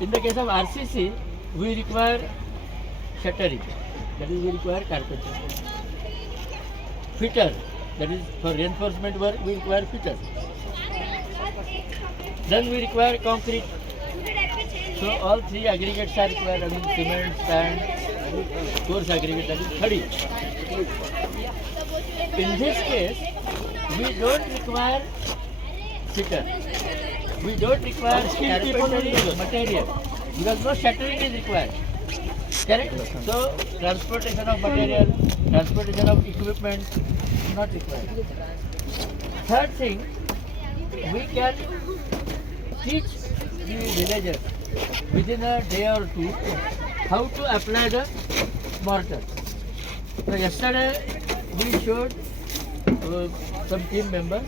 In the case of RCC, we require shuttering, that is we require carpenter. Fitter, that is for reinforcement work we require fitter. Then we require concrete. So all three aggregates are required, I mean cement, sand, coarse aggregate, that is 30. In this case, we don't require fitter. We don't require carpentry material because no shuttering is required. Correct? So transportation of material, transportation of equipment not required. Third thing, we can teach the villagers within a day or two how to apply the mortar. So yesterday we showed some team members,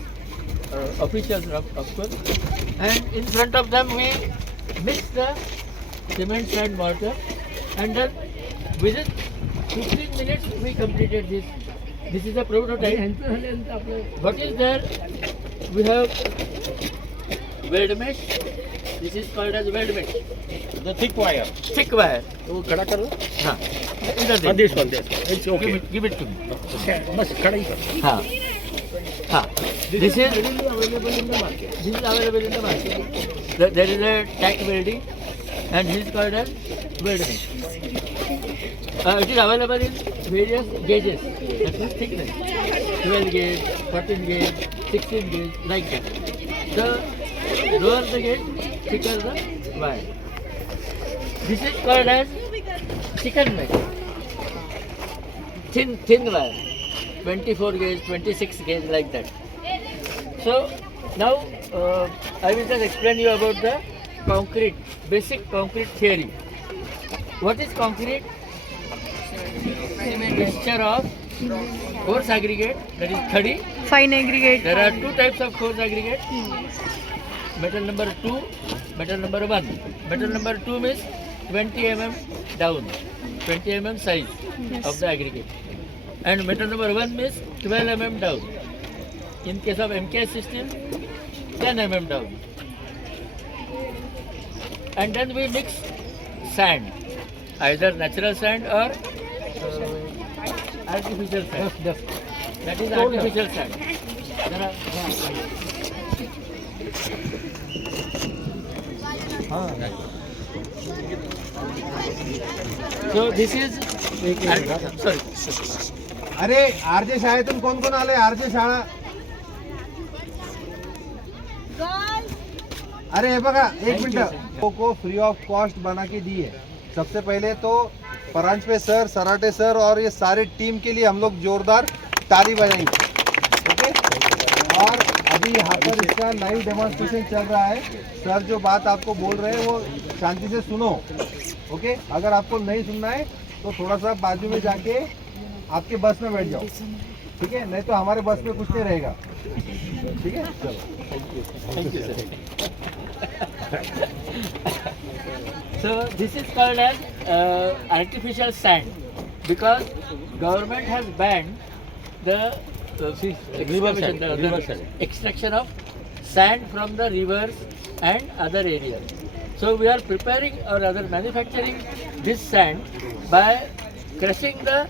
officials of course, and in front of them we mixed the cement sand mortar, and then within 15 minutes we completed this. This is a prototype. What is there? We have weld mesh. This is called as weld mesh. The thick wire. Thick wire. वो खड़ा कर लो. हाँ. हाँ, this one. It's okay. Give it to me. बस खड़ा ही कर. हाँ. हाँ. This is available in the market. This is available in the market. There is a tack welding, and this is called as weld mesh. It is available in various gauges. That is thickness. 12 gauge, 14 gauge, 16 gauge, like that. The lower the gauge, thicker the wire. This is called as chicken mesh. Thin wire. 24 gauge, 26 gauge, like that. So now I will just explain you about the concrete, basic concrete theory. What is concrete? Mixture of coarse aggregate, that is 30. Fine aggregate. There are two types of coarse aggregate. Metal number 2, metal number 1. Metal number 2 means 20 mm down, 20 mm size of the aggregate. And metal number 1 means 12 mm down. In case of MKS system, 10 mm down. And then we mix sand, either natural sand or artificial sand. That is artificial sand. There are, so this is sorry. अरे RJ शाळेतून कोण कोण आले? RJ शाळा. अरे हे बघा, एक minute को फ्री ऑफ कॉस्ट बना के दी है. सबसे पहले तो परांजपे सर, सराटे सर और ये सारे टीम के लिए हम लोग जोरदार ताली बजाएंगे. ओके. और अभी यहाँ पर इसका लाइव डेमोन्स्ट्रेशन चल रहा है. सर जो बात आपको बोल रहे हैं वो शांति से सुनो. ओके. अगर आपको नहीं सुनना है तो थोड़ा सा बाजू में जाके आपके बस में बैठ जाओ. ठीक है, नहीं तो हमारे बस में कुछ नहीं रहेगा. ठीक है, चलो. Thank you, sir. So this is called as artificial sand because government has banned the extraction of sand from the rivers and other areas. So we are preparing or rather manufacturing this sand by crushing the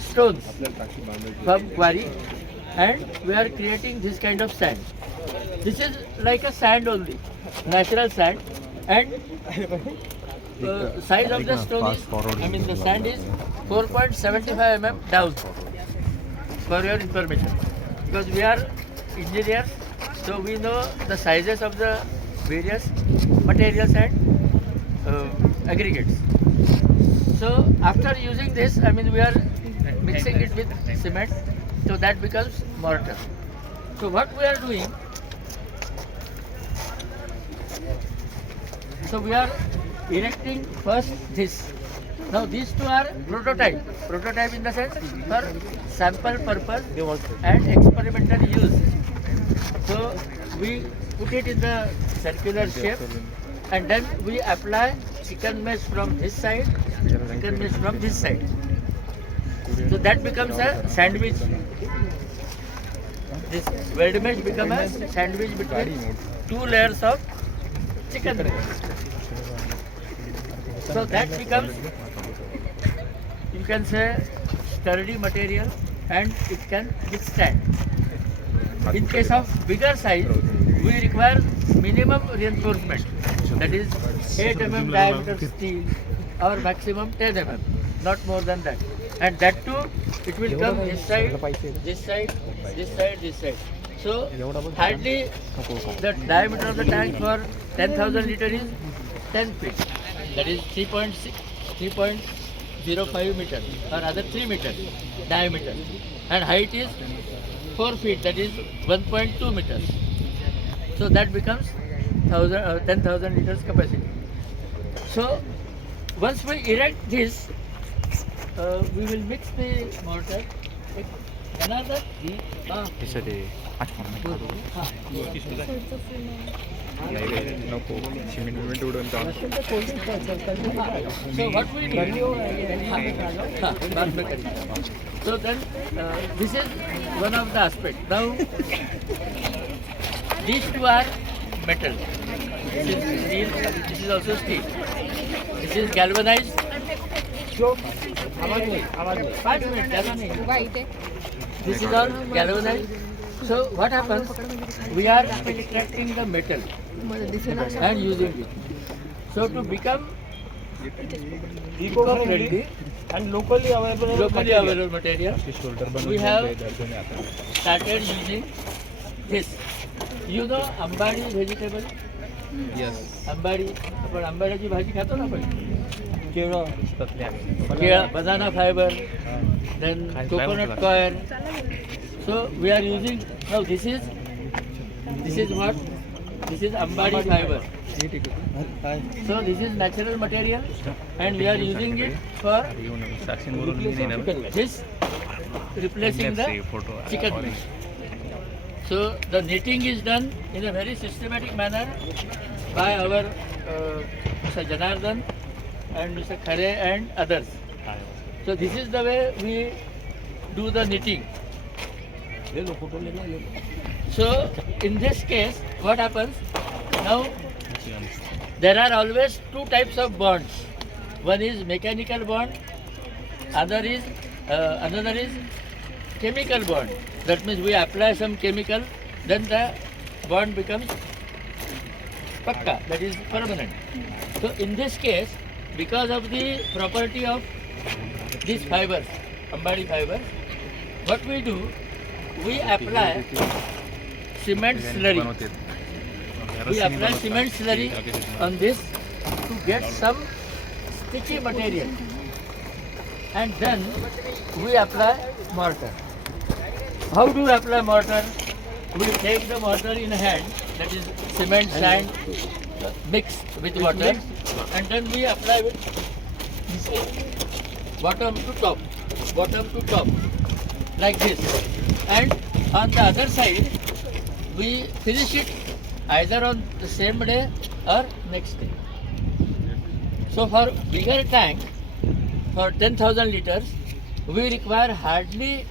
stones from quarry, and we are creating this kind of sand. This is like a sand only, natural sand, and the size of the stone is, I mean the sand is 4.75 mm down, for your information. Because we are engineers, so we know the sizes of the various materials and aggregates. So after using this, I mean we are mixing it with cement, so that becomes mortar. So what we are doing, so we are erecting first this. Now these two are prototype. Prototype in the sense for sample purpose and experimental use. So we put it in the circular shape, and then we apply chicken mesh from this side, chicken mesh from this side. So that becomes a sandwich. This weld mesh becomes a sandwich between two layers of chicken mesh. So that becomes, you can say, sturdy material and it can withstand. In case of bigger size, we require minimum reinforcement, that is 8 mm diameter steel or maximum 10 mm, not more than that. And that too, it will come this side, this side, this side, this side. So hardly the diameter of the tank for 10,000 liter is 10 feet, that is 3.05 meters or other 3 meters diameter, and height is 4 feet, that is 1.2 meters. So that becomes 10,000 liters capacity. So once we erect this, we will mix the mortar. Another so what we do, so then this is one of the aspects. Now these two are metal. This is steel, this is also steel. This is galvanized. 5 minutes. This is all galvanized. So what happens? We are extracting the metal and using it. So to become eco-friendly and locally available material, we have started using this. You know Ambadi vegetable? Yes. Ambadi, आपण आंबाड्याची भाजी खातो ना आपण. केळं, banana fiber, then coconut coir. So we are using, now this is what? This is Ambadi fiber. So this is natural material and we are using it for this, replacing the chicken meat. So the knitting is done in a very systematic manner by our Mr. Janardhan and Mr. Khare and others. So this is the way we do the knitting. So in this case, what happens? Now there are always two types of bonds. One is mechanical bond, another is chemical bond. That means we apply some chemical, then the bond becomes pakka, that is permanent. So in this case, because of the property of these fibers, Ambadi fibers, what we do, we apply cement slurry. We apply cement slurry on this to get some sticky material, and then we apply mortar. How do we apply mortar? We take the mortar in hand, that is cement sand mixed with water, and then we apply with bottom to top, like this. And on the other side, we finish it either on the same day or next day. So for bigger tank, for 10,000 liters, we require hardly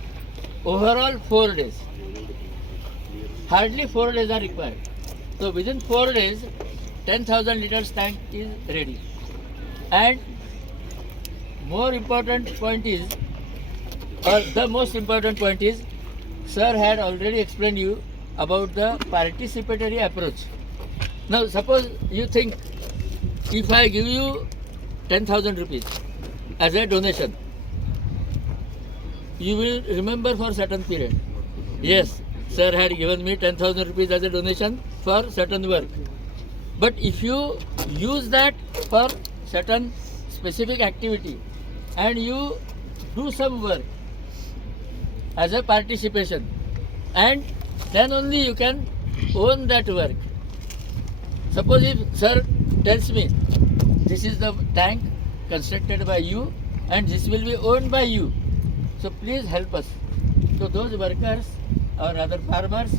overall 4 days. Hardly 4 days are required. So within 4 days, 10,000 liters tank is ready. And more important point is, or the most important point is, sir had already explained you about the participatory approach. Now suppose you think, if I give you 10,000 rupees as a donation, you will remember for certain period. Yes, sir had given me 10,000 rupees as a donation for certain work. But if you use that for certain specific activity and you do some work as a participation, and then only you can own that work. Suppose if sir tells me, this is the tank constructed by you and this will be owned by you, so please help us. So those workers or other farmers,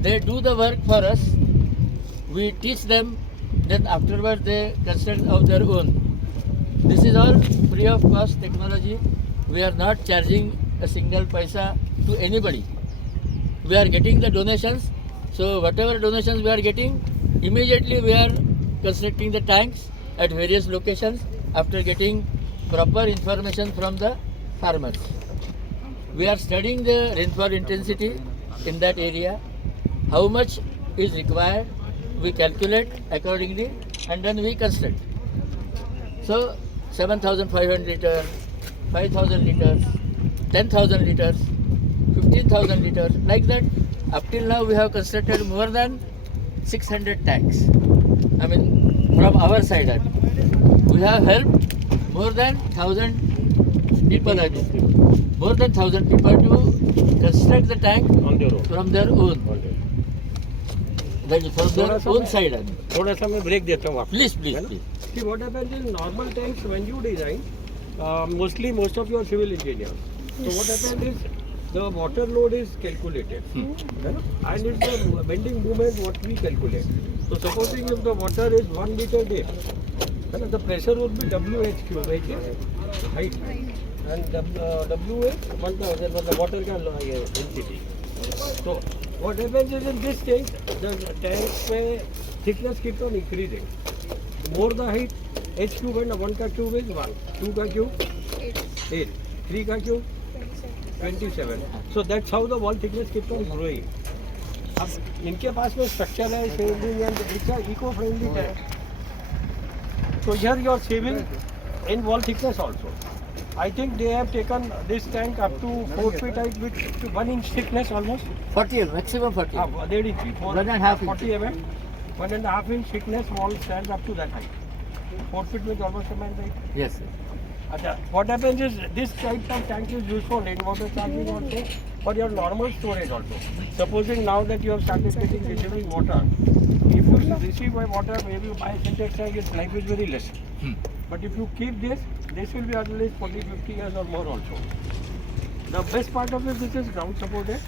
they do the work for us, we teach them, then afterwards they construct of their own. This is all free of cost technology. We are not charging a single paisa to anybody. We are getting the donations, so whatever donations we are getting, immediately we are constructing the tanks at various locations after getting proper information from the farmers. We are studying the rainfall intensity in that area, how much is required, we calculate accordingly and then we construct. So 7,500 liters, 5,000 liters, 10,000 liters, 15,000 liters, like that. Up till now we have constructed more than 600 tanks. I mean, from our side, we have helped more than 1,000 people, I think. More than 1,000 people to construct the tank On their own. from their own. That is from their own side. I mean. थोड़ा सा मैं break देता हूँ आपको. Please, please, please. See what happens in normal tanks when you design, most of your civil engineers. So what happens is the water load is calculated, and it's the bending moment what we calculate. So supposing if the water is 1 meter deep, then the pressure would be WH cube, which is height, and WH 1000 was the water density. So what happens is in this tank, the tank thickness keeps on increasing. More the height, H cube and 1 ka cube is 1, 2 ka cube 8, 3 ka cube 27. So that's how the wall thickness keeps on growing. अब इनके पास में structure है, shading and it's a eco-friendly tank. So here you are saving in wall thickness also. I think they have taken this tank up to 4 feet height with 1 inch thickness almost. 40, maximum 40. They did 4 1.5 40 mm. 1.5 inch thickness wall stands up to that height. 4 feet means almost a man height. Yes, sir. What happens is this type of tank is used for rainwater charging also, for your normal storage also. Supposing now that you have started receiving water, if you receive water, maybe you buy a syntax tank, its life is very less. But if you keep this will be at least 40-50 years or more also. The best part of it, this is ground supported.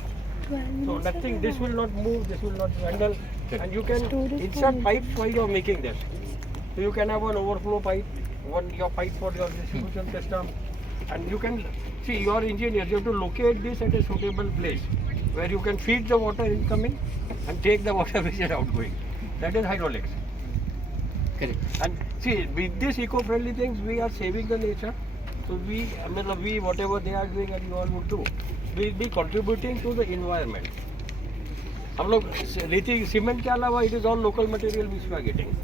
So nothing, this will not move, this will not handle, and you can insert pipes while you are making this. So you can have an overflow pipe, your pipe for your distribution system, and you can see your engineers. You have to locate this at a suitable place where you can feed the water incoming and take the water which is outgoing. That is hydraulics. Correct. And see, with these eco-friendly things, we are saving the nature. So we whatever they are doing and you all would do, we will be contributing to the environment. हम लोग रेती cement के अलावा it is all local material which we are getting.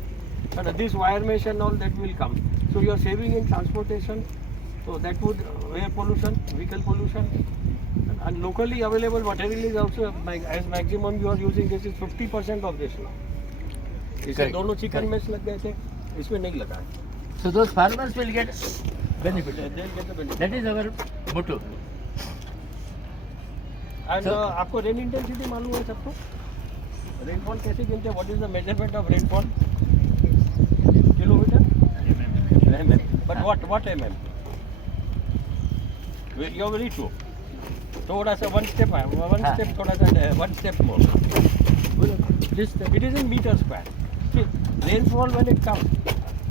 And this wire mesh and all that will come. So you are saving in transportation. So that would air pollution, vehicle pollution, and locally available material is also as maximum you are using this is 50% of this. इससे दोनों chicken match लग गए थे, इसमें नहीं लगा है. So those farmers will get benefit. They'll get the benefit. That is our motto. And आपको रेन इंटेंसिटी मालूम है सबको? रेनफॉल कैसे गिनते हैं? What is the measurement of rainfall? Kilometre? mm. But what mm? You are very true. थोड़ा सा one step थोड़ा सा one step more. It is in meter square. See, rainfall when it comes,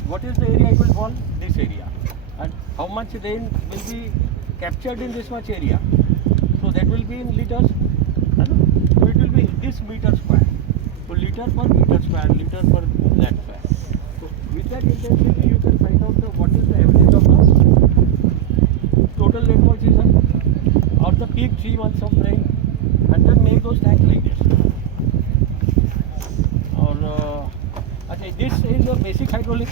what is the area it will fall? This area. And how much rain will be captured in this much area? So that will be in liters. So it will be this meter square. So liter per meter square, liter per lakh square. So with that intensity you can find out what is the average of the total rainfall season or the peak 3 months of rain, and then make those tanks like this. और अच्छा, this is a basic hydraulic.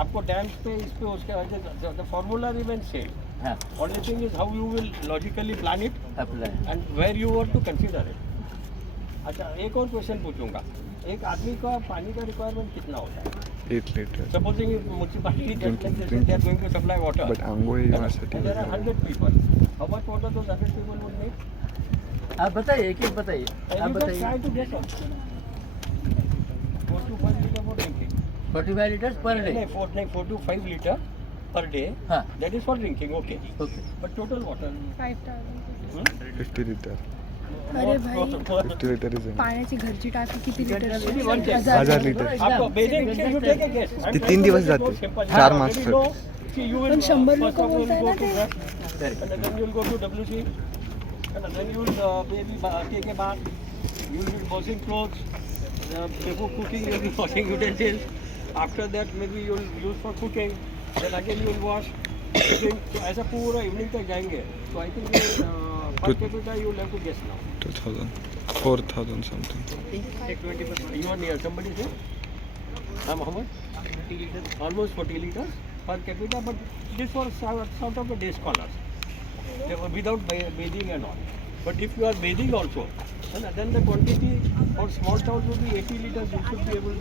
आपको dams पे इस पे उसके वजह the formula remains same. हाँ. Only thing is how you will logically plan it Apply. and where you want to consider it. अच्छा, एक और क्वेश्चन पूछूंगा. एक आदमी का पानी का रिक्वायरमेंट कितना होता है? 8 liters. Supposing municipality just like this, they are going to supply water. But Angoi University. And there are 100 people. How much water those 100 people would need? आप बताइए, एक बताइए. आप You just try बताइए. to guess also. 4 to 5 liter for drinking. 45 liters per day. नहीं, 4 to 5 liter per day. हाँ. That is for drinking, okay. Okay. But total water. 5,000. 50 liter. अरे भाई. 50 liter is enough. पाण्याची घरची टाकी किती लिटर? Maybe 1 check. 1000 liter. आपको basic you take a guess. ते 3 दिवस जाते. 4 मास You know, see, you will पण 100 first लोकं of all बोलताय go ना to ते. brush, and then you will go to WC, and then you will maybe take a bath. You will be washing clothes. Before cooking, you will be washing utensils. After that, maybe you will use for cooking. then again you will wash. So ऐसा पूरा evening तक जाएंगे. So I think per capita you will have to guess now. 2000 4000 something. You are near. Somebody say? How much? 40 liters. Almost 40 liters per capita, but this was sort of a day scholars. They were without bathing and all. But if you are bathing also, then the quantity for small towns would be 80 liters. You should be able to